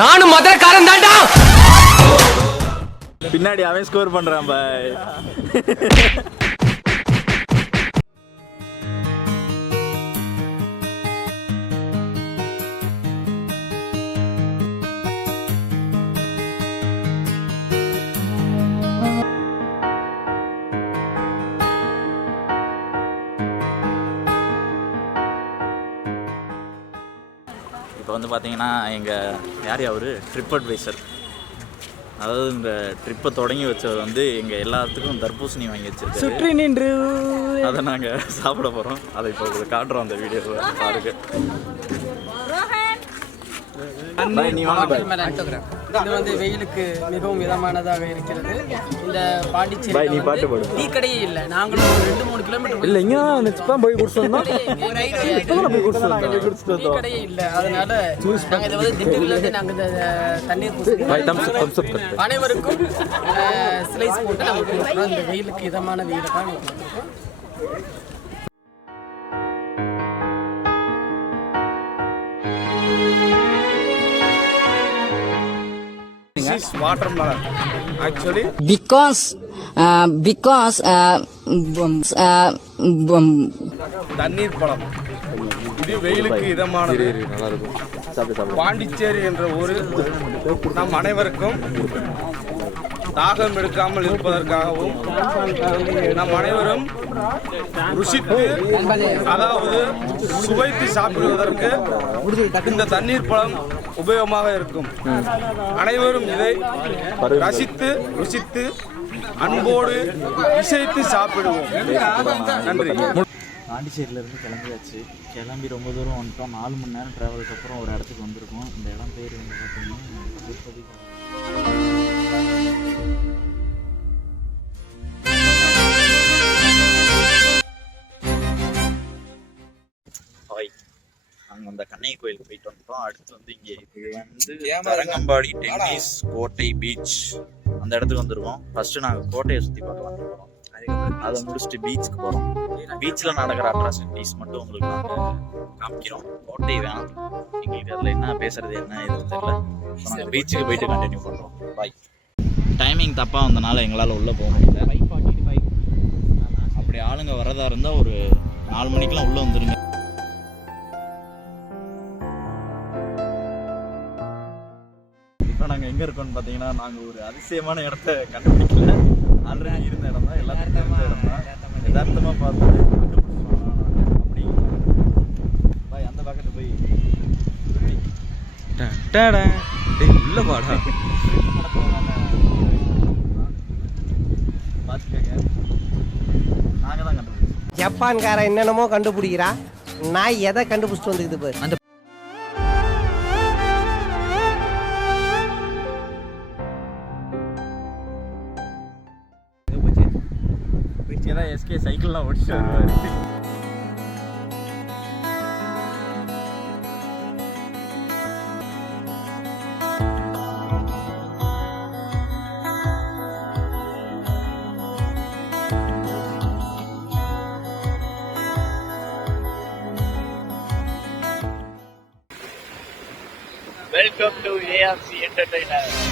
நானும் மதுரக்காரன் தான்டா. பின்னாடி அவன் ஸ்கோர் பண்றான் பாய். இப்போ வந்து பார்த்தீங்கன்னா எங்கள் யார் அவர் ட்ரிப் அட்வைசர், அதாவது இந்த ட்ரிப்பை தொடங்கி வச்சவர் வந்து எங்கள் எல்லாத்துக்கும் தர்பூசணி வாங்கி வச்சிருக்காரு. சுற்றி நின்று அதை நாங்கள் சாப்பிட போகிறோம். அதை இப்போ உங்களுக்கு காட்டுறோம் அந்த வீடியோவை பாருங்க. நீ வாங்க. இது வந்து வெயிலுக்கு மிகவும் இதமானதாக இருக்கிறது. இந்த பாண்டிச்சேரி நீ பாட்டு பாடு. டீ கடையே இல்லை. நாங்களும் 2-3 கிலோமீட்டர் இல்லை இங்கே தான் போய் குடிச்சோம்னா டீ கடையே இல்லை. அதனால நாங்கள் இதை வந்து திண்டுக்கல்லேருந்து நாங்கள் இந்த தண்ணீர் அனைவருக்கும் ஸ்லைஸ் போட்டு நாங்கள் கொடுக்குறோம். இந்த வெயிலுக்கு இதமான வெயிலை தான் கொடுக்குறோம். watermelon actually because தண்ணீர் பழம். இது வெயிலுக்கு இதமானது. பாண்டிச்சேரி என்ற ஊரில் நம் அனைவருக்கும் தாகம் எடுக்காமல் இருப்பதற்காகவும் நம் அனைவரும் ருசித்து, அதாவது சுவைத்து சாப்பிடுவதற்கு இந்த தண்ணீர் பழம் உபயோகமாக இருக்கும். அனைவரும் இதை ரசித்து ருசித்து அன்போடு இசைத்து சாப்பிடுவோம். நன்றி. பாண்டிச்சேரியிலேருந்து கிளம்பியாச்சு. கிளம்பி ரொம்ப தூரம் வந்துட்டோம். 4 மணி நேரம் ட்ராவலுக்கு அப்புறம் ஒரு இடத்துக்கு வந்திருக்கோம். இந்த இடம் பேர் வந்து பார்த்தீங்கன்னா நாங்கள் அந்த கண்ணகி கோயிலுக்கு போயிட்டு வந்துட்டோம். அடுத்து வந்து இங்கே இது வந்து தரங்கம்பாடி டென்னிஸ் கோட்டை பீச், அந்த இடத்துக்கு வந்துருக்கோம். ஃபர்ஸ்ட் நாங்கள் கோட்டையை சுற்றி பார்க்கலாம் போகிறோம். அதை முடிச்சுட்டு பீச்சுக்கு போகிறோம். பீச்சில் நடக்கிற அட்ராசிட்டிஸ் மட்டும் உங்களுக்கு நாங்கள் காமிக்கிறோம். கோட்டை வேணாம், எங்களுக்கு அதில் என்ன பேசுறது என்ன எதுவும் தெரியல. நாங்கள் பீச்சுக்கு போயிட்டு கண்டினியூ பண்ணுறோம். பாய். டைமிங் தப்பாக வந்தனால எங்களால் உள்ளே போக முடியல. 5:45 அப்படி ஆளுங்க வரதா இருந்தால் ஒரு 4 மணிக்கெலாம் உள்ளே வந்துடுங்க. இப்போ நாங்கள் எங்கே இருக்கோம்னு பார்த்தீங்கன்னா, நாங்கள் ஒரு அதிசயமான இடத்த கண்டுபிடிக்கல. ஆல்ரெடி இருந்த இடம் தான், எல்லாத்துக்கும் தெரிஞ்ச இடம் தான். யதார்த்தமாக பார்த்துட்டு அப்படி பாய் அந்த பக்கத்து போய் உள்ள பாடா பார்த்துக்கங்க. நாங்கள் தான் கண்டுபிடிச்சோம். ஜப்பான்காரன் என்னென்னமோ கண்டுபிடிக்கிறா, நான் எதை கண்டுபிடிச்சிட்டு வந்துக்குது பாரு. அந்த எஸ்கே சைக்கிள்லாம் ஓடிச்சு வருவார். Welcome to ARC entertainer.